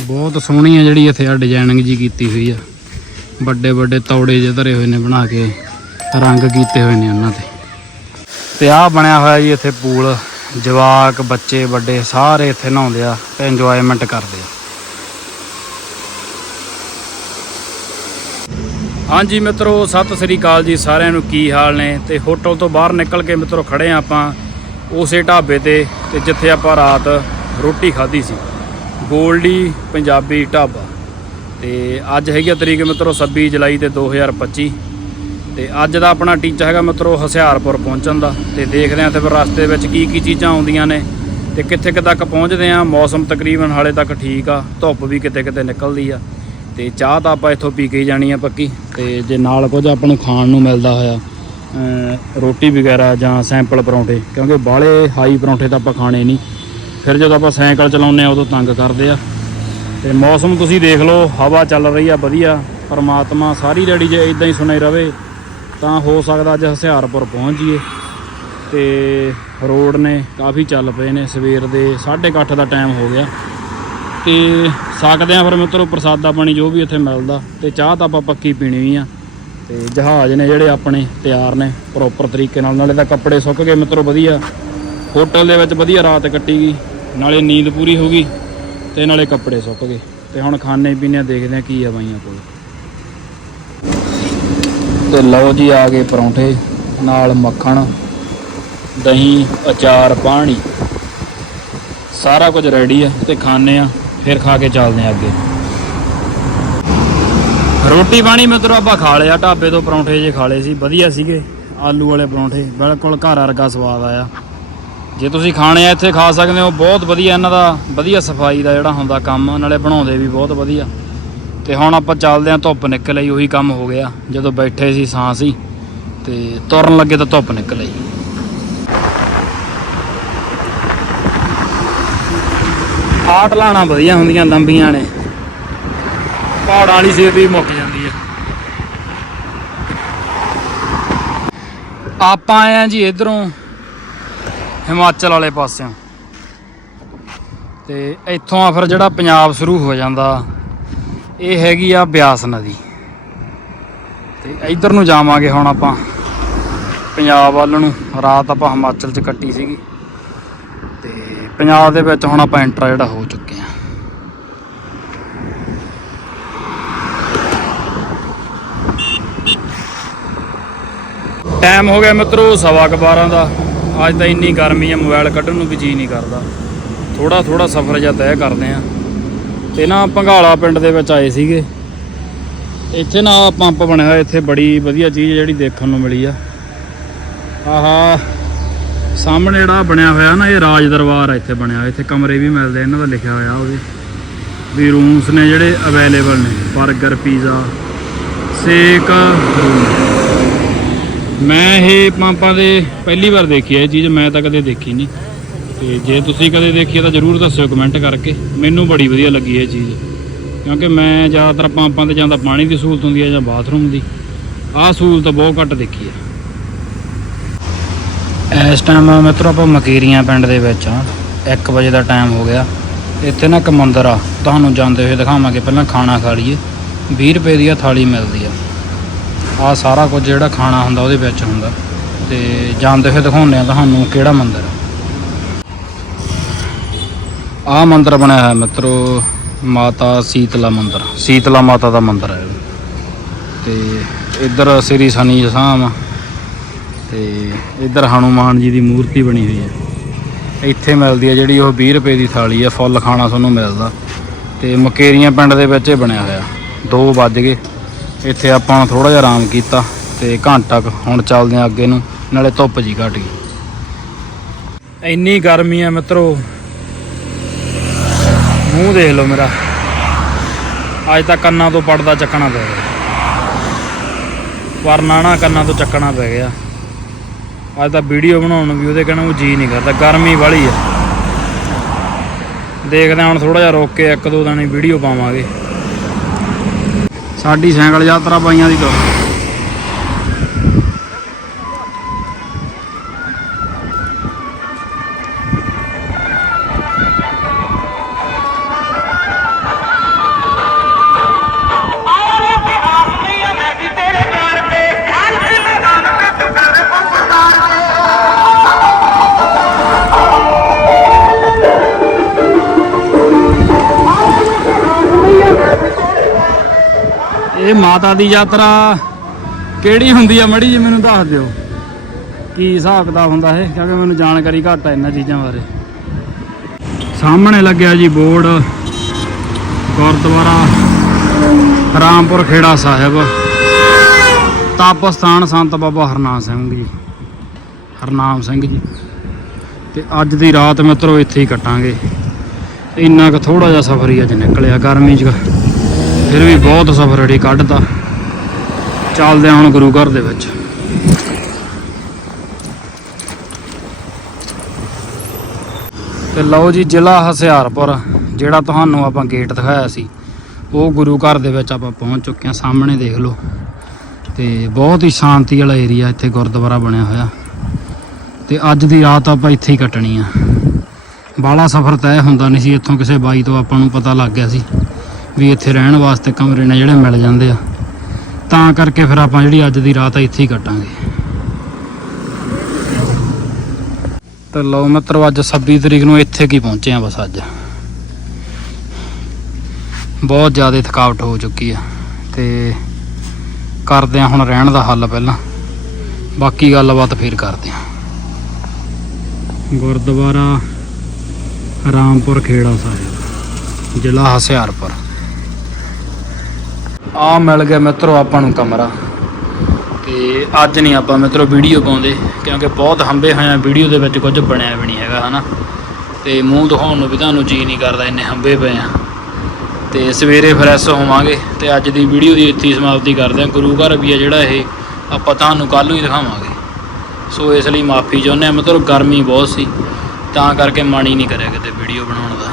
ਬਹੁਤ ਸੋਹਣੀ ਆ ਜਿਹੜੀ ਇੱਥੇ ਆ ਡਿਜ਼ਾਈਨਿੰਗ ਜੀ ਕੀਤੀ ਹੋਈ ਆ। ਵੱਡੇ ਵੱਡੇ ਤੌੜੇ ਜਿਹੇ ਧਰੇ ਹੋਏ ਨੇ ਬਣਾ ਕੇ, ਰੰਗ ਕੀਤੇ ਹੋਏ ਨੇ ਉਹਨਾਂ ਤੇ। ਤੇ ਆਹ ਬਣਿਆ ਹੋਇਆ ਜੀ ਇੱਥੇ ਪੂਲ, ਜਵਾਕ, ਬੱਚੇ, ਵੱਡੇ, ਸਾਰੇ ਇੱਥੇ ਨਹਾਉਂਦੇ ਆ ਤੇ ਇੰਜੋਇਮੈਂਟ ਕਰਦੇ ਆ। ਹਾਂਜੀ ਮਿੱਤਰੋ, ਸਤਿ ਸ੍ਰੀ ਅਕਾਲ ਜੀ, ਸਾਰਿਆਂ ਨੂੰ ਕੀ ਹਾਲ ਨੇ? ਤੇ ਹੋਟਲ ਤੋਂ ਬਾਹਰ ਨਿਕਲ ਕੇ ਮਿੱਤਰੋ ਖੜੇ ਆ ਆਪਾਂ ਉਸੇ ਢਾਬੇ ਤੇ ਤੇ ਜਿੱਥੇ ਆਪਾਂ ਰਾਤ ਰੋਟੀ ਖਾਧੀ ਸੀ। ਗੋਲਡੀ ਪੰਜਾਬੀ ਢਾਬਾ। ਤੇ ਅੱਜ ਹੈਗੀ ਆ ਤਰੀਕ ਮਿੱਤਰੋ 26 ਜੁਲਾਈ ਤੇ 2025 ਤੇ ਅੱਜ ਦਾ ਆਪਣਾ ਟੀਚਾ ਹੈਗਾ ਮਿੱਤਰੋ ਹਸਿਆਰਪੁਰ ਪਹੁੰਚਣ ਦਾ। ਤੇ ਦੇਖਦੇ ਆਂ ਤੇ ਫਿਰ ਰਸਤੇ ਵਿੱਚ ਕੀ ਕੀ ਚੀਜ਼ਾਂ ਆਉਂਦੀਆਂ ਨੇ। ਤੇ ਕਿੱਥੇ ਕਿ ਤੱਕ ਪਹੁੰਚਦੇ ਆਂ ਮੌਸਮ ਤਕਰੀਬਨ ਹਾਲੇ ਤੱਕ ਠੀਕ ਆ, ਧੁੱਪ ਵੀ ਕਿਤੇ ਕਿਤੇ ਨਿਕਲਦੀ ਆ। ਤੇ ਚਾਹ ਤਾਂ ਆਪਾਂ ਇੱਥੋਂ ਪੀ ਕੇ ਹੀ ਜਾਣੀ ਆ ਪੱਕੀ। ਤੇ ਜੇ ਨਾਲ ਕੁਝ ਆਪਾਂ ਨੂੰ ਖਾਣ ਨੂੰ ਮਿਲਦਾ ਹੋਇਆ ਰੋਟੀ ਵਗੈਰਾ ਜਾਂ ਸੈਂਪਲ ਪਰੌਂਠੇ, ਕਿਉਂਕਿ ਬਾਹਲੇ ਹਾਈ ਪਰੌਂਠੇ ਤਾਂ ਆਪਾਂ ਖਾਣੇ ਨਹੀਂ। ਫਿਰ ਜਦੋਂ ਆਪਾਂ ਸਾਈਕਲ ਚਲਾਉਂਦੇ ਆ ਉਦੋਂ ਤੰਗ ਕਰਦੇ ਆ। ਤੇ ਮੌਸਮ ਤੁਸੀਂ ਦੇਖ ਲਓ, ਹਵਾ ਚੱਲ ਰਹੀ ਆ, ਵਧੀਆ। ਪਰਮਾਤਮਾ ਸਾਰੀ ਦਿਹਾੜੀ ਜੇ ਇਦਾਂ ਹੀ ਸੁਣੇ ਰਵੇ, ਤਾਂ ਹੋ ਸਕਦਾ ਅੱਜ ਹਸਿਆਰਪੁਰ ਪਹੁੰਚ ਜੀਏ ਤੇ ਰੋਡ ਨੇ ਕਾਫੀ ਚੱਲ ਪਏ ਨੇ, ਸਵੇਰ ਦੇ 8:30 ਦਾ ਟਾਈਮ ਹੋ ਗਿਆ। ਤੇ ਸਕਦੇ ਆ ਫਿਰ ਮਿੱਤਰੋ ਪ੍ਰਸਾਦਾ ਪਾਣੀ ਜੋ ਵੀ ਇੱਥੇ ਮਿਲਦਾ, ਤੇ ਚਾਹ ਤਾਂ ਆਪਾਂ ਪੱਕੀ ਪੀਣੀ ਵੀ ਆ। ਤੇ ਜਹਾਜ਼ ਨੇ ਜਿਹੜੇ ਆਪਣੇ ਤਿਆਰ ਨੇ ਪ੍ਰੋਪਰ ਤਰੀਕੇ ਨਾਲ, ਨਾਲੇ ਤਾਂ ਕੱਪੜੇ ਸੁੱਕ ਗਏ ਮਿੱਤਰੋ, ਵਧੀਆ। ਹੋਟਲ ਦੇ ਵਿੱਚ ਵਧੀਆ ਰਾਤ ਕੱਟੀ ਗਈ। ਨਾਲੇ ਨੀਂਦ ਪੂਰੀ ਹੋ ਗਈ ਤੇ ਨਾਲੇ ਕੱਪੜੇ ਸੁੱਕ ਗਏ। ਤੇ ਹੁਣ ਖਾਣੇ ਪੀਣੇ ਦੇਖਦੇ ਆ ਕੀ ਆ ਬਾਈਆਂ ਕੋਲ। ਤੇ ਲਓ ਜੀ ਆ ਗਏ ਪਰੌਂਠੇ, ਨਾਲ ਮੱਖਣ, ਦਹੀਂ, ਅਚਾਰ, ਪਾਣੀ। ਸਾਰਾ ਕੁਝ ਰੈਡੀ ਆ ਤੇ ਖਾਣੇ ਆ ਫਿਰ ਖਾ ਕੇ ਚੱਲਦੇ ਆ ਅੱਗੇ। ਰੋਟੀ ਪਾਣੀ ਮਿੱਤਰੋ ਆਪਾਂ ਖਾ ਲਿਆ, ਢਾਬੇ ਤੋਂ ਪਰੌਂਠੇ ਜੇ ਖਾ ਲਏ ਸੀ, ਵਧੀਆ ਸੀਗੇ। ਆਲੂ ਵਾਲੇ ਪਰੌਂਠੇ, ਬਿਲਕੁਲ ਘਰ ਵਰਗਾ ਸਵਾਦ ਆਇਆ। ਜੇ ਤੁਸੀਂ ਖਾਣੇ ਆ, ਇੱਥੇ ਖਾ ਸਕਦੇ ਹੋ। ਬਹੁਤ ਵਧੀਆ ਇਹਨਾਂ ਦਾ, ਵਧੀਆ ਸਫ਼ਾਈ ਦਾ ਜਿਹੜਾ ਹੁੰਦਾ ਕੰਮ, ਨਾਲੇ ਬਣਾਉਂਦੇ ਵੀ ਬਹੁਤ ਵਧੀਆ। ਤੇ ਹੁਣ ਆਪਾਂ ਚੱਲਦੇ ਆ ਧੁੱਪ ਨਿਕਲ ਆਈ, ਉਹੀ ਕੰਮ ਹੋ ਗਿਆ। ਜਦੋਂ ਬੈਠੇ ਸੀ, ਸਾਂ ਸੀ, ਤੇ ਤੁਰਨ ਲੱਗੇ ਤਾਂ ਧੁੱਪ ਨਿਕਲ ਆਈ। ਆਟ ਲਾਣਾ ਵਧੀਆ ਹੁੰਦੀਆਂ ਲੰਬੀਆਂ ਨੇ। ਪਹਾੜਾਂ ਵਾਲੀ ਸੇਬ ਵੀ ਮੁੱਕ ਜਾਂਦੀ ਹੈ ਆਪਾਂ ਆਏ ਆ ਜੀ ਇਧਰੋਂ। ਹਿਮਾਚਲ ਵਾਲੇ ਪਾਸਿਓਂ। ਤੇ ਇੱਥੋਂ ਆ ਫਿਰ ਜਿਹੜਾ ਪੰਜਾਬ ਸ਼ੁਰੂ ਹੋ ਜਾਂਦਾ, ਇਹ ਹੈਗੀ ਆ ਬਿਆਸ ਨਦੀ। ਤੇ ਇਧਰ ਨੂੰ ਜਾਵਾਂਗੇ ਹੁਣ ਆਪਾਂ। ਪੰਜਾਬ ਵੱਲ ਨੂੰ, ਰਾਤ ਆਪਾਂ ਹਿਮਾਚਲ 'ਚ ਕੱਟੀ ਸੀਗੀ। ਤੇ ਪੰਜਾਬ ਦੇ ਵਿੱਚ ਹੁਣ ਆਪਾਂ ਐਂਟਰ ਜਿਹੜਾ ਹੋ ਚੁੱਕੇ ਆ। ਟਾਈਮ ਹੋ ਗਿਆ ਮਿੱਤਰੋ ਸਵਾ ਕੁ 12 ਦਾ। ਅੱਜ ਤਾਂ ਇੰਨੀ ਗਰਮੀ ਆ, ਮੋਬਾਈਲ ਕੱਢਣ ਨੂੰ ਵੀ ਜੀ ਨਹੀਂ ਕਰਦਾ। ਥੋੜਾ ਥੋੜਾ ਸਫ਼ਰ ਜਿਹਾ ਤੈਅ ਕਰਦੇ ਆ। ਤੇ ਨਾ ਭੰਗਾਲਾ ਪਿੰਡ ਦੇ ਵਿੱਚ ਆਏ ਸੀਗੇ। ਇੱਥੇ ਨਾ ਪੰਪ ਬਣਿਆ ਹੋਇਆ, ਇੱਥੇ ਬੜੀ ਵਧੀਆ ਚੀਜ਼ ਜਿਹੜੀ ਦੇਖਣ ਨੂੰ ਮਿਲੀ ਆ। ਆਹਾ, ਸਾਹਮਣੇ ਜਿਹੜਾ ਬਣਿਆ ਹੋਇਆ ਨਾ, ਇਹ ਰਾਜ ਦਰਬਾਰ ਆ ਇੱਥੇ ਬਣਿਆ ਹੋਇਆ। ਇੱਥੇ ਕਮਰੇ ਵੀ ਮਿਲਦੇ ਇਹਨਾਂ ਦਾ ਲਿਖਿਆ ਹੋਇਆ ਉਹਦੇ। ਵੀ ਰੂਮਸ ਨੇ ਜਿਹੜੇ ਅਵੇਲੇਬਲ ਨੇ 버ਗਰ ਪੀਜ਼ਾ ਸੇਕ ਰੂਮ ਮੈਂ ਇਹ ਪੰਪਾਂ ਦੇ ਪਹਿਲੀ ਵਾਰ ਦੇਖੀ ਹੈ ਇਹ ਚੀਜ਼, ਮੈਂ ਤਾਂ ਕਦੇ ਦੇਖੀ ਨਹੀਂ। ਤੇ ਜੇ ਤੁਸੀਂ ਕਦੇ ਦੇਖੀ ਹੈ ਤਾਂ ਜਰੂਰ ਦੱਸਿਓ ਕਮੈਂਟ ਕਰਕੇ। ਮੈਨੂੰ ਬੜੀ ਵਧੀਆ ਲੱਗੀ ਇਹ ਚੀਜ਼। ਕਿਉਂਕਿ ਮੈਂ ਜ਼ਿਆਦਾਤਰ ਪੰਪਾਂ ਤੇ ਜਾਂਦਾ ਪਾਣੀ ਦੀ ਸਹੂਲਤ ਹੁੰਦੀ ਹੈ ਜਾਂ ਬਾਥਰੂਮ ਦੀ। ਆਹ ਸਹੂਲਤ ਬਹੁਤ ਘੱਟ ਦੇਖੀ ਹੈ ਇਸ ਟਾਈਮ ਮਿੱਤਰੋ ਆਪਾਂ ਮਕੇਰੀਆਂ ਪਿੰਡ ਦੇ ਵਿੱਚ ਆ। 1 ਵਜੇ ਦਾ ਟਾਈਮ ਹੋ ਗਿਆ। ਇੱਥੇ ਨਾ ਇੱਕ ਮੰਦਿਰ ਆ। ਤੁਹਾਨੂੰ ਜਾਂਦੇ ਹੋਏ ਦਿਖਾਵਾਂਗੇ। ਪਹਿਲਾਂ ਖਾਣਾ ਖਾ ਲਈਏ। 20 ਰੁਪਏ ਦੀ ਆ ਥਾਲੀ ਮਿਲਦੀ ਆ। ਆ ਸਾਰਾ ਕੁਝ ਜਿਹੜਾ ਖਾਣਾ ਹੁੰਦਾ ਉਹਦੇ ਵਿੱਚ ਹੁੰਦਾ। ਤੇ ਜਾਂਦੇ ਹੋਏ ਦਿਖਾਉਂਦੇ ਆ ਤੁਹਾਨੂੰ ਕਿਹੜਾ ਮੰਦਿਰ ਆ। ਆ ਮੰਦਿਰ ਬਣਿਆ ਹੋਇਆ ਮਿੱਤਰੋ, ਮਾਤਾ ਸੀਤਲਾ ਮੰਦਿਰ। ਸੀਤਲਾ ਮਾਤਾ ਦਾ ਮੰਦਿਰ ਹੈ ਇਹ। ਤੇ ਇੱਧਰ ਸ੍ਰੀ ਸਨੀ ਸ਼ਾਮ ਤੇ ਇੱਧਰ ਹਨੂਮਾਨ ਜੀ ਦੀ ਮੂਰਤੀ ਬਣੀ ਹੋਈ ਹੈ ਇੱਥੇ ਮਿਲਦੀ ਹੈ ਜਿਹੜੀ ਉਹ 20 ਰੁਪਏ ਦੀ ਥਾਲੀ ਹੈ ਫੁੱਲ ਖਾਣਾ ਤੁਹਾਨੂੰ ਮਿਲਦਾ। ਤੇ ਮਕੇਰੀਆਂ ਪਿੰਡ ਦੇ ਵਿੱਚ ਇਹ ਬਣਿਆ ਹੋਇਆ। 2 ਵੱਜ ਗਏ। ਇੱਥੇ ਆਪਾਂ ਥੋੜਾ ਜਿਹਾ ਆਰਾਮ ਕੀਤਾ ਤੇ ਘੰਟਾ ਕੁ ਹੁਣ ਚੱਲਦੇ ਆ ਅੱਗੇ ਨੂੰ, ਨਾਲੇ ਧੁੱਪ ਜੀ ਘਟ ਗਈ। ਇੰਨੀ ਗਰਮੀ ਆ ਮਿੱਤਰੋ। ਮੂੰਹ ਦੇਖ ਲਓ ਮੇਰਾ। ਅੱਜ ਤਾਂ ਕੰਨਾਂ ਤੋਂ ਪੜਦਾ ਚੱਕਣਾ ਪੈ ਗਿਆ। ਵਰਨਾ ਨਾ ਕੰਨਾਂ ਤੋਂ ਚੱਕਣਾ ਪੈ ਗਿਆ। ਅੱਜ ਤਾਂ ਵੀਡੀਓ ਬਣਾਉਣ ਨੂੰ ਵੀ ਉਹਦੇ ਕਹਿਣਾ ਉਹ ਜੀ ਨਹੀਂ ਕਰਦਾ, ਗਰਮੀ ਵਾਲੀ ਆ। ਦੇਖਦੇ ਹੁਣ ਥੋੜਾ ਜਿਹਾ ਰੋਕ ਕੇ ਇੱਕ ਦੋ ਦਿਨ ਵੀਡੀਓ ਪਾਵਾਂਗੇ। ਸਾਡੀ ਸਾਈਕਲ ਯਾਤਰਾ ਬਾਈਆਂ ਦੀ ਤੋਂ ਇਹ ਮਾਤਾ ਦੀ ਯਾਤਰਾ ਕਿਹੜੀ ਹੁੰਦੀ ਆ ਮੜੀ ਜੀ ਮੈਨੂੰ ਦੱਸ ਦਿਓ। ਕੀ ਹਿਸਾਬ ਕਿਤਾਬ ਹੁੰਦਾ ਇਹ? ਕਿਉਂਕਿ ਮੈਨੂੰ ਜਾਣਕਾਰੀ ਘੱਟ ਆ ਇਹਨਾਂ ਚੀਜ਼ਾਂ ਬਾਰੇ। ਸਾਹਮਣੇ ਲੱਗਿਆ ਜੀ ਬੋਰਡ, ਗੁਰਦੁਆਰਾ, ਰਾਮਪੁਰ ਖੇੜਾ ਸਾਹਿਬ। ਤਪਸਥਾਨ ਸੰਤ ਬਾਬਾ ਹਰਨਾਮ ਸਿੰਘ ਜੀ। ਹਰਨਾਮ ਸਿੰਘ ਜੀ। ਤੇ ਅੱਜ ਦੀ ਰਾਤ ਮਿੱਤਰੋ ਇੱਥੇ ਹੀ ਕੱਟਾਂਗੇ। ਇੰਨਾ ਕੁ ਥੋੜਾ ਜਿਹਾ ਸਫ਼ਰ ਹੀ ਅੱਜ ਨਿਕਲਿਆ ਗਰਮੀ 'ਚ। ਫਿਰ ਵੀ ਬਹੁਤ ਸਫ਼ਰ ਅੜੀ ਕੱਢਤਾ। ਚੱਲਦੇ ਹੁਣ ਗੁਰੂ ਘਰ ਦੇ ਵਿੱਚ। ਤੇ ਲਓ ਜੀ, ਜ਼ਿਲ੍ਹਾ ਹਸਿਆਰਪੁਰ ਜਿਹੜਾ ਤੁਹਾਨੂੰ ਆਪਾਂ ਗੇਟ ਦਿਖਾਇਆ ਸੀ, ਉਹ ਗੁਰੂ ਘਰ ਦੇ ਵਿੱਚ ਆਪਾਂ ਪਹੁੰਚ ਚੁੱਕੇ ਹਾਂ। ਸਾਹਮਣੇ ਦੇਖ ਲਓ। ਤੇ ਬਹੁਤ ਹੀ ਸ਼ਾਂਤੀ ਵਾਲਾ ਏਰੀਆ ਇੱਥੇ ਗੁਰਦੁਆਰਾ ਬਣਿਆ ਹੋਇਆ। ਤੇ ਅੱਜ ਦੀ ਰਾਤ ਆਪਾਂ ਇੱਥੇ ਹੀ ਕੱਟਣੀ ਆ। ਬਾਲਾ ਸਫ਼ਰ ਤੈਅ ਹੁੰਦਾ ਨਹੀਂ ਸੀ, ਇੱਥੋਂ ਕਿਸੇ ਬਾਈ ਤੋਂ ਆਪਾਂ ਨੂੰ ਪਤਾ ਲੱਗ ਗਿਆ ਸੀ। ਵੀ ਇੱਥੇ ਰਹਿਣ ਵਾਸਤੇ ਕਮਰੇ ਨੇ ਜਿਹੜੇ ਮਿਲ ਜਾਂਦੇ ਆ। ਤਾਂ ਕਰਕੇ ਫਿਰ ਆਪਾਂ ਜਿਹੜੀ ਅੱਜ ਦੀ ਰਾਤ ਆ, ਇੱਥੇ ਹੀ ਕੱਟਾਂਗੇ। ਤੇ ਲਓ ਮਿੱਤਰੋ, ਅੱਜ 26 ਤਰੀਕ ਨੂੰ ਇੱਥੇ ਕੀ ਪਹੁੰਚੇ ਆ ਬਸ ਅੱਜ। ਬਹੁਤ ਜ਼ਿਆਦਾ ਥਕਾਵਟ ਹੋ ਚੁੱਕੀ ਆ ਤੇ ਕਰਦੇ ਆ ਹੁਣ ਰਹਿਣ ਦਾ ਹੱਲ ਪਹਿਲਾਂ। ਬਾਕੀ ਗੱਲਬਾਤ ਫਿਰ ਕਰਦੇ ਆ। ਗੁਰਦੁਆਰਾ ਰਾਮਪੁਰ ਖੇੜਾ ਸਾਹਿਬ, ਜ਼ਿਲ੍ਹਾ ਹਸਿਆਰਪੁਰ। ਆ ਮਿਲ ਗਿਆ ਮਿੱਤਰੋ ਆਪਾਂ ਨੂੰ ਕਮਰਾ। ਤੇ ਅੱਜ ਨਹੀਂ ਆਪਾਂ ਮਿੱਤਰੋ ਵੀਡੀਓ ਪਾਉਂਦੇ, ਕਿਉਂਕਿ ਬਹੁਤ ਹੰਬੇ ਹੋਏ ਆ, ਵੀਡੀਓ ਦੇ ਵਿੱਚ ਕੁਝ ਬਣਿਆ ਵੀ ਨਹੀਂ ਹੈਗਾ, ਹਨਾ। ਤੇ ਮੂੰਹ ਦਿਖਾਉਣ ਨੂੰ ਵੀ ਤੁਹਾਨੂੰ ਜੀ ਨਹੀਂ ਕਰਦਾ, ਇੰਨੇ ਹੰਬੇ ਪਏ ਆ। ਤੇ ਸਵੇਰੇ ਫਰੈਸ਼ ਹੋਵਾਂਗੇ, ਤੇ ਅੱਜ ਦੀ ਵੀਡੀਓ ਦੀ ਇੱਥੇ ਸਮਾਪਤੀ ਕਰਦੇ ਹਾਂ ਗੁਰੂ ਘਰ ਵੀ ਆ ਜਿਹੜਾ ਇਹ, ਆਪਾਂ ਤੁਹਾਨੂੰ ਕੱਲ ਨੂੰ ਹੀ ਦਿਖਾਵਾਂਗੇ। ਸੋ ਇਸ ਲਈ ਮਾਫੀ ਚਾਹੁੰਦੇ ਆ ਮਤਲਬ ਗਰਮੀ ਬਹੁਤ ਸੀ, ਤਾਂ ਕਰਕੇ ਮਨ ਹੀ ਨਹੀਂ ਕਰਿਆ ਕਿਤੇ ਵੀਡੀਓ ਬਣਾਉਣ ਦਾ।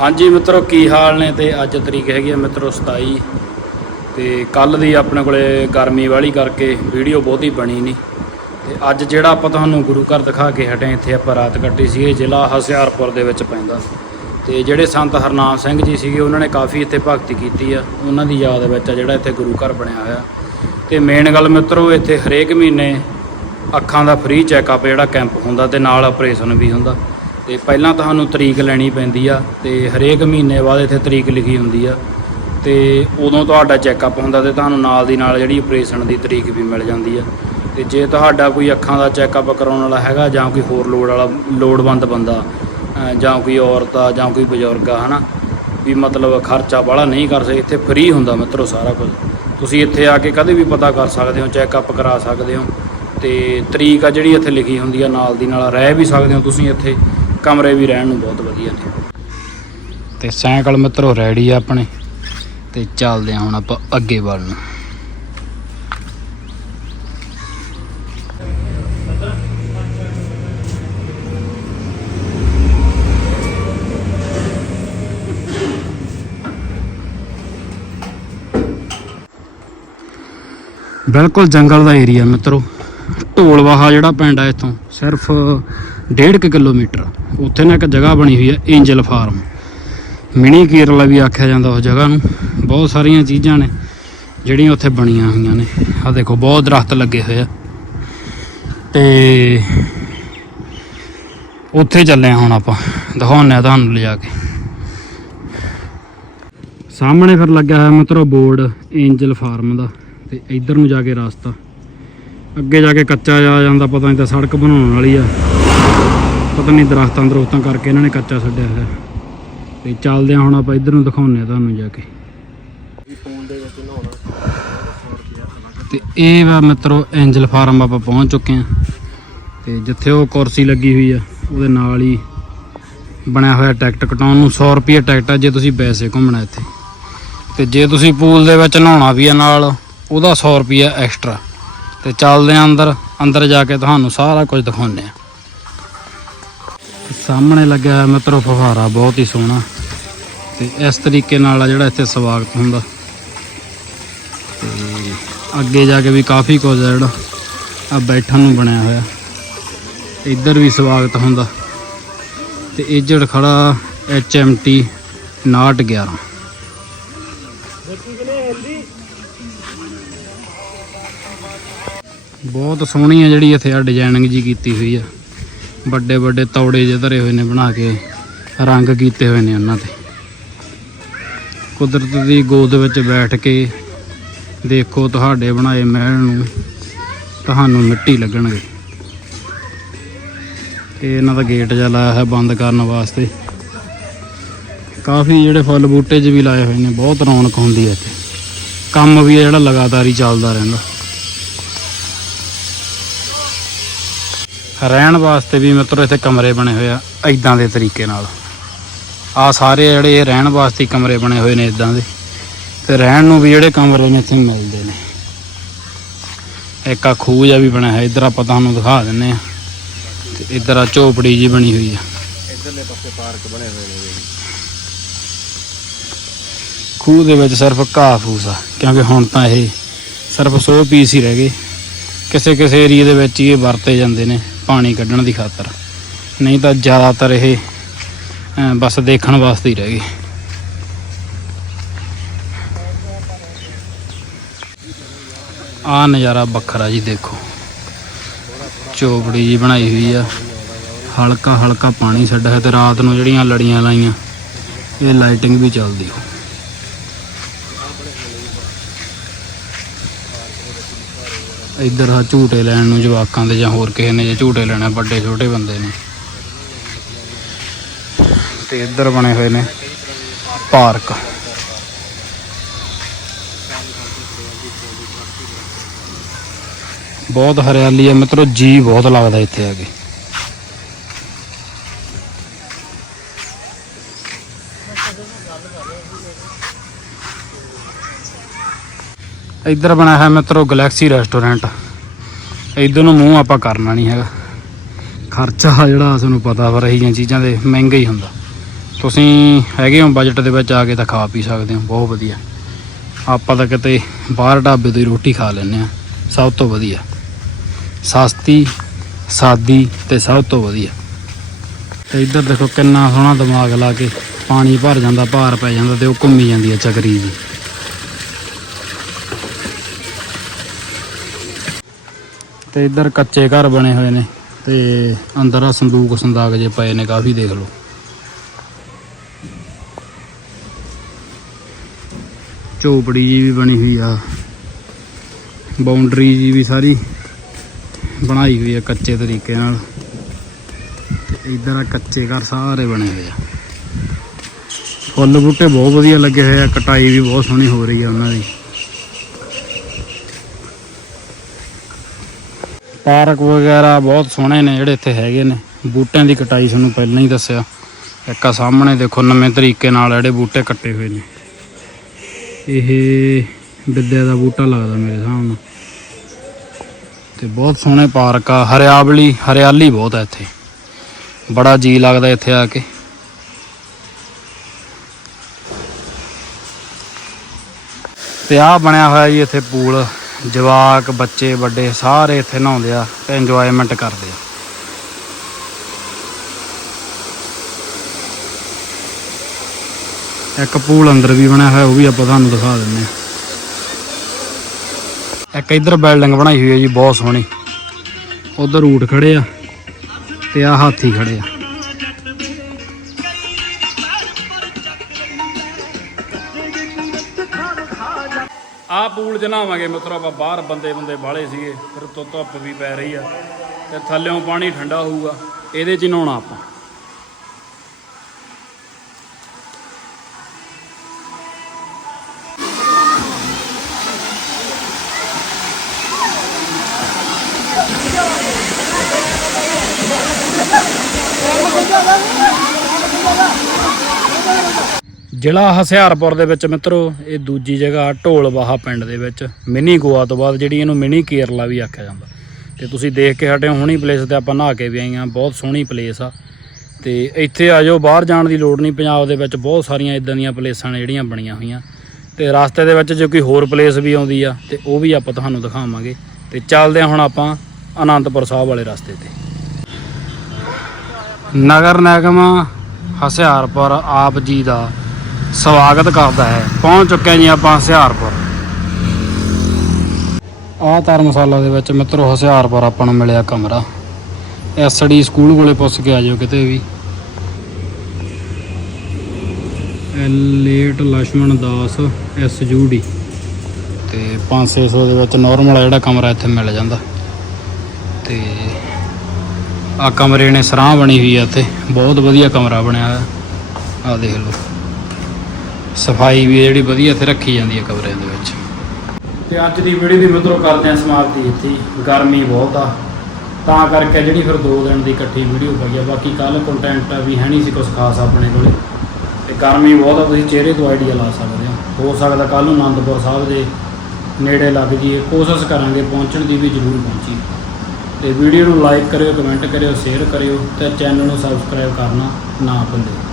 ਹਾਂਜੀ ਮਿੱਤਰੋ, ਕੀ ਹਾਲ ਨੇ ਤੇ ਅੱਜ ਤਰੀਕ ਹੈਗੀ ਆ ਮਿੱਤਰੋ 27 ਤੇ ਕੱਲ ਦੀ ਆਪਣੇ ਕੋਲੇ ਗਰਮੀ ਵਾਲੀ ਕਰਕੇ ਵੀਡੀਓ ਬਹੁਤੀ ਬਣੀ ਨਹੀਂ। ਤੇ ਅੱਜ ਜਿਹੜਾ ਆਪਾਂ ਤੁਹਾਨੂੰ ਗੁਰੂ ਘਰ ਦਿਖਾ ਕੇ ਹਟੇ ਇੱਥੇ ਆਪਾਂ ਰਾਤ ਕੱਟੀ ਸੀ, ਇਹ ਜ਼ਿਲ੍ਹਾ ਹਸਿਆਰਪੁਰ ਦੇ ਵਿੱਚ ਪੈਂਦਾ। ਤੇ ਜਿਹੜੇ ਸੰਤ ਹਰਨਾਮ ਸਿੰਘ ਜੀ ਸੀਗੇ, ਉਹਨਾਂ ਨੇ ਕਾਫੀ ਇੱਥੇ ਭਗਤੀ ਕੀਤੀ ਆ। ਉਹਨਾਂ ਦੀ ਯਾਦ ਵਿੱਚ ਆ ਜਿਹੜਾ ਇੱਥੇ ਗੁਰੂ ਘਰ ਬਣਿਆ ਹੋਇਆ। ਤੇ ਮੇਨ ਗੱਲ ਮਿੱਤਰੋ, ਇੱਥੇ ਹਰੇਕ ਮਹੀਨੇ ਅੱਖਾਂ ਦਾ ਫ੍ਰੀ ਚੈੱਕਅਪ ਜਿਹੜਾ ਕੈਂਪ ਹੁੰਦਾ ਤੇ ਨਾਲ ਆਪਰੇਸ਼ਨ ਵੀ ਹੁੰਦਾ। ਤੇ ਪਹਿਲਾਂ ਤੁਹਾਨੂੰ ਤਰੀਕ ਲੈਣੀ ਪੈਂਦੀ ਆ ਤੇ ਹਰੇਕ ਮਹੀਨੇ ਬਾਅਦ ਇੱਥੇ ਤਰੀਕ ਲਿਖੀ ਹੁੰਦੀ ਆ ਤੇ ਉਦੋਂ ਤੁਹਾਡਾ ਚੈੱਕਅਪ ਹੁੰਦਾ ਤੇ ਤੁਹਾਨੂੰ ਨਾਲ ਦੀ ਨਾਲ ਜਿਹੜੀ ਆਪਰੇਸ਼ਨ ਦੀ ਤਰੀਕ ਵੀ ਮਿਲ ਜਾਂਦੀ ਆ। ਤੇ ਜੇ ਤੁਹਾਡਾ ਕੋਈ ਅੱਖਾਂ ਦਾ ਚੈੱਕਅਪ ਕਰਾਉਣ ਵਾਲਾ ਹੈਗਾ ਜਾਂ ਕੋਈ ਹੋਰ ਲੋੜ ਵਾਲਾ ਲੋੜਵੰਦ ਬੰਦਾ ਜਾਂ ਕੋਈ ਔਰਤ ਆ ਜਾਂ ਕੋਈ ਬਜ਼ੁਰਗ ਆ, ਹਨਾ, ਵੀ ਮਤਲਬ ਖਰਚਾ ਬਾਹਲਾ ਨਹੀਂ ਕਰ ਸਕਦੇ ਇੱਥੇ ਫ੍ਰੀ ਹੁੰਦਾ ਮਿੱਤਰੋ ਸਾਰਾ ਕੁਝ। ਤੁਸੀਂ ਇੱਥੇ ਆ ਕੇ ਕਦੇ ਵੀ ਪਤਾ ਕਰ ਸਕਦੇ ਹੋ ਚੈੱਕਅਪ ਕਰਾ ਸਕਦੇ ਹੋ ਤੇ ਤਰੀਕ ਆ ਜਿਹੜੀ ਇੱਥੇ ਲਿਖੀ ਹੁੰਦੀ ਆ, ਨਾਲ ਦੀ ਨਾਲ ਰਹਿ ਵੀ ਸਕਦੇ ਹੋ ਤੁਸੀਂ ਇੱਥੇ। ਕਮਰੇ ਵੀ ਰਹਿਣ ਨੂੰ ਬਹੁਤ ਵਧੀਆ ਨੇ। ਤੇ ਸਾਈਕਲ ਮਿੱਤਰੋ ਰੈਡੀ ਆ ਆਪਣੇ। ਤੇ ਚੱਲਦੇ ਆ ਹੁਣ ਆਪਾਂ ਅੱਗੇ ਵੱਲ। ਨੂੰ ਬਿਲਕੁਲ ਜੰਗਲ ਦਾ ਏਰੀਆ ਮਿੱਤਰੋ। ਢੋਲਵਾਹਾ ਜਿਹੜਾ ਪਿੰਡ ਆ ਇੱਥੋਂ, ਸਿਰਫ 1.5 ਕਿਲੋਮੀਟਰ। ਉੱਥੇ ਨਾ ਇੱਕ ਜਗ੍ਹਾ ਬਣੀ ਹੋਈ ਹੈ ਐਂਜਲ ਫਾਰਮ ਮਿਨੀ ਕੇਰਲਾ ਵੀ ਆਖਿਆ ਜਾਂਦਾ ਉਸ ਜਗ੍ਹਾ ਨੂੰ। ਬਹੁਤ ਸਾਰੀਆਂ ਚੀਜ਼ਾਂ ਨੇ, ਜਿਹੜੀਆਂ ਉੱਥੇ ਬਣੀਆਂ ਹੋਈਆਂ ਨੇ। ਆ ਦੇਖੋ, ਬਹੁਤ ਦਰਖਤ ਲੱਗੇ ਹੋਏ ਆ। ਤੇ ਉੱਥੇ ਚੱਲੇ ਹੁਣ ਆਪਾਂ। ਦਿਖਾਉਂਦੇ ਆ ਤੁਹਾਨੂੰ ਲਿਜਾ ਕੇ। ਸਾਹਮਣੇ ਫਿਰ ਲੱਗਿਆ ਹੋਇਆ ਮਤਲਬ ਬੋਰਡ ਐਂਜਲ ਫਾਰਮ ਦਾ। ਤੇ ਇੱਧਰ ਨੂੰ ਜਾ ਕੇ ਰਸਤਾ। ਅੱਗੇ ਜਾ ਕੇ ਕੱਚਾ ਜਾ ਜਾਂਦਾ, ਪਤਾ ਨਹੀਂ ਤਾਂ ਸੜਕ ਬਣਾਉਣ ਵਾਲੀ ਆ। ਪਤਾ ਨਹੀਂ ਦਰਖਤਾਂ ਦਰਖਤਾਂ ਕਰਕੇ ਇਹਨਾਂ ਨੇ ਕੱਚਾ ਛੱਡਿਆ ਹੋਇਆ। ਤੇ ਚੱਲਦੇ ਆ ਹੁਣ ਆਪਾਂ ਇੱਧਰ ਨੂੰ ਦਿਖਾਉਂਦੇ ਆ ਤੁਹਾਨੂੰ ਜਾ ਕੇ। ਤੇ ਇਹ ਵਾ ਮਿੱਤਰੋ, ਐਂਜਲ ਫਾਰਮ ਆਪਾਂ ਪਹੁੰਚ ਚੁੱਕੇ ਆ ਤੇ ਜਿੱਥੇ ਉਹ ਕੁਰਸੀ ਲੱਗੀ ਹੋਈ ਆ, ਉਹਦੇ ਨਾਲ ਹੀ ਬਣਿਆ ਹੋਇਆ ਟਿਕਟ ਕਟਾਉਣ ਨੂੰ 100 ਰੁਪਏ ਟਿਕਟ ਆ, ਜੇ ਤੁਸੀਂ ਵੈਸੇ ਘੁੰਮਣਾ ਇੱਥੇ। ਤੇ ਜੇ ਤੁਸੀਂ ਪੂਲ ਦੇ ਵਿੱਚ ਨਹਾਉਣਾ ਵੀ ਆ ਨਾਲ, ਉਹਦਾ 100 ਰੁਪਿਆ ਐਕਸਟਰਾ। ਤੇ ਚੱਲਦੇ ਆਂ ਅੰਦਰ ਅੰਦਰ ਜਾ ਕੇ ਤੁਹਾਨੂੰ ਸਾਰਾ ਕੁਝ ਦਿਖਾਉਂਦੇ ਆ। ਸਾਹਮਣੇ ਲੱਗਿਆ ਹੋਇਆ ਮਿੱਤਰੋ ਫੁਹਾਰਾ, ਬਹੁਤ ਹੀ ਸੋਹਣਾ। ਤੇ ਇਸ ਤਰੀਕੇ ਨਾਲ ਆ ਜਿਹੜਾ ਇੱਥੇ ਸਵਾਗਤ ਹੁੰਦਾ। ਤੇ ਅੱਗੇ ਜਾ ਕੇ ਵੀ ਕਾਫੀ ਕੁਝ ਆ ਜਿਹੜਾ, ਆ ਬੈਠਣ ਨੂੰ ਬਣਿਆ ਹੋਇਆ। ਇੱਧਰ ਵੀ ਸਵਾਗਤ ਹੁੰਦਾ। ਤੇ ਏਜੜ ਖੜਾ HMT 911 ਬਹੁਤ ਸੋਹਣੀ ਆ ਜਿਹੜੀ ਇੱਥੇ ਆ ਡਿਜ਼ਾਈਨਿੰਗ ਜੀ ਕੀਤੀ ਹੋਈ ਆ। ਵੱਡੇ ਵੱਡੇ ਤੌੜੇ ਜਿਹੇ ਧਰੇ ਹੋਏ ਨੇ ਬਣਾ ਕੇ, ਰੰਗ ਕੀਤੇ ਹੋਏ ਨੇ ਉਹਨਾਂ ਤੇ। ਕੁਦਰਤ ਦੀ ਗੋਦ ਵਿੱਚ ਬੈਠ ਕੇ ਦੇਖੋ ਤੁਹਾਡੇ ਬਣਾਏ ਮਹਿਲ ਨੂੰ, ਤੁਹਾਨੂੰ ਮਿੱਟੀ ਲੱਗਣਗੇ। ਤੇ ਇਹਨਾਂ ਦਾ ਗੇਟ ਜਿਹਾ ਲਾਇਆ ਹੈ ਬੰਦ ਕਰਨ ਵਾਸਤੇ। ਕਾਫੀ ਜਿਹੜੇ ਫੁੱਲ ਬੂਟੇ 'ਚ ਵੀ ਲਾਏ ਹੋਏ ਨੇ, ਬਹੁਤ ਰੌਣਕ ਹੁੰਦੀ ਹੈ ਇੱਥੇ। ਕੰਮ ਵੀ ਹੈ ਜਿਹੜਾ ਲਗਾਤਾਰ ਹੀ ਚੱਲਦਾ ਰਹਿੰਦਾ। ਰਹਿਣ ਵਾਸਤੇ ਵੀ ਮਿੱਤਰੋ ਇੱਥੇ ਕਮਰੇ ਬਣੇ ਹੋਏ ਆ ਇਦਾਂ ਦੇ ਤਰੀਕੇ ਨਾਲ। ਆ ਸਾਰੇ ਜਿਹੜੇ ਰਹਿਣ ਵਾਸਤੇ ਕਮਰੇ ਬਣੇ ਹੋਏ ਨੇ ਇਦਾਂ ਦੇ। ਤੇ ਰਹਿਣ ਨੂੰ ਵੀ ਜਿਹੜੇ ਕਮਰੇ ਨੇ ਇੱਥੇ ਮਿਲਦੇ ਨੇ। ਇੱਕ ਆ ਖੂਹ ਜਿਹਾ ਵੀ ਬਣਿਆ ਹੈ ਇੱਧਰ ਆਪਾਂ ਤੁਹਾਨੂੰ ਦਿਖਾ ਦਿੰਨੇ ਆ ਤੇ ਇੱਧਰ ਆ ਝੋਪੜੀ ਜੀ ਬਣੀ ਹੋਈ ਆ। ਇਧਰਲੇ ਪਾਸੇ ਪਾਰਕ ਬਣੇ ਹੋਏ ਨੇ ਖੂਹ ਦੇ ਵਿੱਚ ਸਿਰਫ ਘਾਹ ਫੂਸ ਆ ਕਿਉਂਕਿ ਹੁਣ ਤਾਂ ਇਹ ਸਿਰਫ 100 ਪੀਸ ਹੀ ਰਹਿ ਗਏ। ਕਿਸੇ ਕਿਸੇ ਏਰੀਆ ਦੇ ਵਿੱਚ ਹੀ ਇਹ ਵਰਤੇ ਜਾਂਦੇ ਨੇ। ਪਾਣੀ ਕੱਢਣ ਦੀ ਖਾਤਰ। ਨਹੀਂ ਤਾਂ ਜ਼ਿਆਦਾਤਰ ਇਹ ਬਸ ਦੇਖਣ ਵਾਸਤੇ ਹੀ ਰਹਿ ਗਏ। ਆ ਨਜ਼ਾਰਾ ਵੱਖਰਾ ਜੀ ਦੇਖੋ। ਚੋਪੜੀ ਜੀ ਬਣਾਈ ਹੋਈ ਆ। ਹਲਕਾ ਹਲਕਾ ਪਾਣੀ ਛੱਡਾ ਹੈ ਤੇ ਰਾਤ ਨੂੰ ਜਿਹੜੀਆਂ ਲੜੀਆਂ ਲਾਈਆਂ, ਇਹ ਲਾਈਟਿੰਗ ਵੀ ਚੱਲਦੀ। ਹੋ ਇੱਧਰ ਆ ਝੂਟੇ ਲੈਣ ਨੂੰ ਜਵਾਕਾਂ ਦੇ ਜਾਂ ਹੋਰ ਕਿਸੇ ਨੇ ਜੇ ਝੂਟੇ ਲੈਣਾ ਵੱਡੇ ਛੋਟੇ ਬੰਦੇ ਨੇ। ਤੇ ਇੱਧਰ ਬਣੇ ਹੋਏ ਨੇ ਪਾਰਕ। ਬਹੁਤ ਹਰਿਆਲੀ ਹੈ ਮਿੱਤਰੋ ਜੀ ਬਹੁਤ ਲੱਗਦਾ ਇੱਥੇ ਆ ਕੇ। ਇੱਧਰ ਬਣਿਆ ਹੈ ਮਿੱਤਰੋ ਗੈਲੈਕਸੀ ਰੈਸਟੋਰੈਂਟ। ਇੱਧਰ ਨੂੰ ਮੂੰਹ ਆਪਾਂ ਕਰਨਾ ਨਹੀਂ ਹੈਗਾ। ਖਰਚਾ ਜਿਹੜਾ ਤੁਹਾਨੂੰ ਪਤਾ ਪਰ ਇਹ ਚੀਜ਼ਾਂ ਦੇ, ਮਹਿੰਗਾ ਹੀ ਹੁੰਦਾ। ਤੁਸੀਂ ਹੈਗੇ ਹੋ ਬਜਟ ਦੇ ਵਿੱਚ ਆ ਕੇ ਤਾਂ ਖਾ ਪੀ ਸਕਦੇ ਹੋ, ਬਹੁਤ ਵਧੀਆ। ਆਪਾਂ ਤਾਂ ਕਿਤੇ ਬਾਹਰ ਢਾਬੇ ਤੋਂ ਹੀ ਰੋਟੀ ਖਾ ਲੈਂਦੇ ਆ ਸਭ ਤੋਂ ਵਧੀਆ। ਸਸਤੀ, ਸਾਦੀ ਤੇ ਸਭ ਤੋਂ ਵਧੀਆ। ਤੇ ਇੱਧਰ ਦੇਖੋ ਕਿੰਨਾ ਸੋਹਣਾ ਦਿਮਾਗ ਲਾ ਕੇ ਪਾਣੀ ਭਰ ਜਾਂਦਾ, ਭਾਰ ਪੈ ਜਾਂਦਾ ਤੇ ਉਹ ਘੁੰਮੀ ਜਾਂਦੀ ਹੈ ਚਕਰੀ ਜੀ। ਤੇ ਇੱਧਰ ਕੱਚੇ ਘਰ ਬਣੇ ਹੋਏ ਨੇ ਤੇ ਅੰਦਰ ਆ ਸੰਦੂਕ ਸੰਦਾਕ ਜੇ ਪਏ ਨੇ, ਕਾਫੀ ਦੇਖ ਲਓ। ਝੋਪੜੀ ਜੀ ਵੀ ਬਣੀ ਹੋਈ ਆ। ਬਾਉਂਡਰੀ ਜੀ ਵੀ ਸਾਰੀ ਬਣਾਈ ਹੋਈ ਆ ਕੱਚੇ ਤਰੀਕੇ ਨਾਲ। ਤੇ ਇੱਧਰ ਆ ਕੱਚੇ ਘਰ ਸਾਰੇ ਬਣੇ ਹੋਏ ਆ। ਫੁੱਲ ਬੂਟੇ ਬਹੁਤ ਵਧੀਆ ਲੱਗੇ ਹੋਏ ਆ, ਕਟਾਈ ਵੀ ਬਹੁਤ ਸੋਹਣੀ ਹੋ ਰਹੀ ਆ ਉਹਨਾਂ ਦੀ। ਪਾਰਕ ਵਗੈਰਾ ਬਹੁਤ ਸੋਹਣੇ ਨੇ ਜਿਹੜੇ ਇੱਥੇ ਹੈਗੇ ਨੇ। ਬੂਟਿਆਂ ਦੀ ਕਟਾਈ ਤੁਹਾਨੂੰ ਪਹਿਲਾਂ ਹੀ ਦੱਸਿਆ। ਇੱਕ ਆ ਸਾਹਮਣੇ ਦੇਖੋ, ਨਵੇਂ ਤਰੀਕੇ ਨਾਲ ਜਿਹੜੇ ਬੂਟੇ ਕੱਟੇ ਹੋਏ ਨੇ। ਇਹ ਵਿੱਦਿਆ ਦਾ ਬੂਟਾ ਲੱਗਦਾ ਮੇਰੇ ਸਾਹਮਣੇ ਨਾਲ। ਤੇ ਬਹੁਤ ਸੋਹਣੇ ਪਾਰਕ ਆ। ਹਰਿਆਵਲੀ, ਹਰਿਆਲੀ ਬਹੁਤ ਹੈ ਇੱਥੇ। ਬੜਾ ਜੀ ਲੱਗਦਾ ਇੱਥੇ ਆ ਕੇ। ਤੇ ਆ ਬਣਿਆ ਹੋਇਆ ਜੀ ਇੱਥੇ ਪੂਲ। ਜਵਾਕ, ਬੱਚੇ, ਵੱਡੇ ਸਾਰੇ ਇੱਥੇ ਨਹਾਉਂਦੇ ਆ ਤੇ ਇੰਜੋਇਮੈਂਟ ਕਰਦੇ ਆ। ਇੱਕ ਪੂਲ ਅੰਦਰ ਵੀ ਬਣਿਆ ਹੋਇਆ, ਉਹ ਵੀ ਆਪਾਂ ਤੁਹਾਨੂੰ ਦਿਖਾ ਦਿੰਦੇ ਆ। ਇੱਕ ਇੱਧਰ ਬਿਲਡਿੰਗ ਬਣਾਈ ਹੋਈ ਹੈ ਜੀ, ਬਹੁਤ ਸੋਹਣੀ। ਉਧਰ ਊਠ ਖੜੇ ਆ ਤੇ ਆ ਹਾਥੀ ਖੜੇ ਆ। ਪੂਲ ਚ ਨਹਾਵਾਂਗੇ ਮਿੱਤਰੋ, ਆਪਾਂ ਬਾਹਰ ਬੰਦੇ ਬੰਦੇ ਬਾਲੇ ਸੀਗੇ, ਫਿਰ ਤੋਂ ਧੁੱਪ ਵੀ ਪੈ ਰਹੀ ਆ ਤੇ ਥੱਲਿਓਂ ਪਾਣੀ ਠੰਡਾ ਹੋਊਗਾ, ਇਹਦੇ ਚ ਨਹਾਉਣਾ ਆਪਾਂ। ਜ਼ਿਲ੍ਹਾ ਹਸਿਆਰਪੁਰ ਦੇ ਵਿੱਚ ਮਿੱਤਰੋ, ਇਹ ਦੂਜੀ ਜਗ੍ਹਾ ਢੋਲਵਾਹਾ ਪਿੰਡ ਦੇ ਵਿੱਚ ਮਿਨੀ ਗੋਆ ਤੋਂ ਬਾਅਦ ਜਿਹੜੀ ਇਹਨੂੰ ਮਿਨੀ ਕੇਰਲਾ ਵੀ ਆਖਿਆ ਜਾਂਦਾ। ਤੇ ਤੁਸੀਂ ਦੇਖ ਕੇ ਹਟੇ ਹੋ, ਹੁਣੀ ਪਲੇਸ ਤੇ ਆਪਾਂ ਨਹਾ ਕੇ ਵੀ ਆਈਆਂ ਬਹੁਤ ਸੋਹਣੀ ਪਲੇਸ ਆ। ਤੇ ਇੱਥੇ ਆ ਜਾਓ, ਬਾਹਰ ਜਾਣ ਦੀ ਲੋੜ ਨਹੀਂ, ਪੰਜਾਬ ਦੇ ਵਿੱਚ ਬਹੁਤ ਸਾਰੀਆਂ ਇਦਾਂ ਦੀਆਂ ਪਲੇਸਾਂ ਨੇ ਜਿਹੜੀਆਂ ਬਣੀਆਂ ਹੋਈਆਂ। ਤੇ ਰਸਤੇ ਦੇ ਵਿੱਚ ਜੇ ਕੋਈ ਹੋਰ ਪਲੇਸ ਵੀ ਆਉਂਦੀ ਆ, ਤੇ ਉਹ ਵੀ ਆਪਾਂ ਤੁਹਾਨੂੰ ਦਿਖਾਵਾਂਗੇ। ਤੇ ਚੱਲਦੇ ਹਾਂ ਹੁਣ ਆਪਾਂ ਅਨੰਦਪੁਰ ਸਾਹਿਬ ਵਾਲੇ ਰਸਤੇ ਤੇ। ਨਗਰ ਨਿਗਮ ਹਸਿਆਰਪੁਰ ਆਪ ਜੀ ਦਾ ਸਵਾਗਤ ਕਰਦਾ ਹੈ। ਪਹੁੰਚ ਚੁੱਕੇ ਜੀ ਆਪਾਂ ਹਸਿਆਰਪੁਰ। ਆਹ ਧਰਮਸ਼ਾਲਾ ਦੇ ਵਿੱਚ ਮਿੱਤਰੋ, ਹਸਿਆਰਪੁਰ ਆਪਾਂ ਨੂੰ ਮਿਲਿਆ ਕਮਰਾ। ਐਸਡੀ ਸਕੂਲ ਕੋਲੇ ਪੁੱਛ ਕੇ ਆ ਜਾਓ ਕਿਤੇ ਵੀ। ਲੇਟ ਲక్ష్మణ ਦਾਸ ਡੀ। ਤੇ 5-600 ਦੇ ਵਿੱਚ ਨਾਰਮਲ ਜਿਹੜਾ ਕਮਰਾ ਇੱਥੇ ਮਿਲ ਜਾਂਦਾ। ਤੇ ਆ ਕਮਰੇ ਨੇ ਸਰਾਂ ਬਣੀ ਹੋਈ ਆ ਇੱਥੇ। ਬਹੁਤ ਵਧੀਆ ਕਮਰਾ ਬਣਿਆ ਹੋਇਆ। ਆ ਦੇਖ ਲਓ। ਸਫ਼ਾਈ ਵੀ ਜਿਹੜੀ ਵਧੀਆ ਇੱਥੇ ਰੱਖੀ ਜਾਂਦੀ ਹੈ ਕਮਰਿਆਂ ਦੇ ਵਿੱਚ। ਤੇ ਅੱਜ ਦੀ ਵੀਡੀਓ ਦੀ ਮਿੱਤਰੋ ਕਰਦੇ ਹਾਂ ਸਮਾਪਤੀ ਇੱਥੇ। ਗਰਮੀ ਬਹੁਤ ਆ। ਤਾਂ ਕਰਕੇ ਜਿਹੜੀ ਫਿਰ 2 ਦਿਨ ਦੀ ਇਕੱਠੀ ਵੀਡੀਓ ਪਈ ਆ। ਬਾਕੀ ਕੱਲ ਕੰਟੈਂਟ ਵੀ ਹੈ ਨਹੀਂ ਸੀ ਕੁਝ ਖਾਸ ਆਪਣੇ ਕੋਲੇ। ਤੇ ਗਰਮੀ ਬਹੁਤ ਆ, ਤੁਸੀਂ ਚਿਹਰੇ ਤੋਂ ਆਈਡੀਆ ਲਾ ਸਕਦੇ ਹੋ। ਹੋ ਸਕਦਾ ਕੱਲ ਨੂੰ ਆਨੰਦਪੁਰ ਸਾਹਿਬ ਦੇ ਨੇੜੇ ਲੱਗ ਜੀਏ ਕੋਸ਼ਿਸ਼ ਕਰਾਂਗੇ ਪਹੁੰਚਣ ਦੀ ਵੀ ਜ਼ਰੂਰ ਪਹੁੰਚੀ। ਤੇ ਵੀਡੀਓ ਨੂੰ ਲਾਈਕ ਕਰਿਓ ਕਮੈਂਟ ਕਰਿਓ ਸ਼ੇਅਰ ਕਰਿਓ ਤੇ ਚੈਨਲ ਨੂੰ ਸਬਸਕ੍ਰਾਈਬ ਕਰਨਾ ਨਾ ਭੁੱਲਿਓ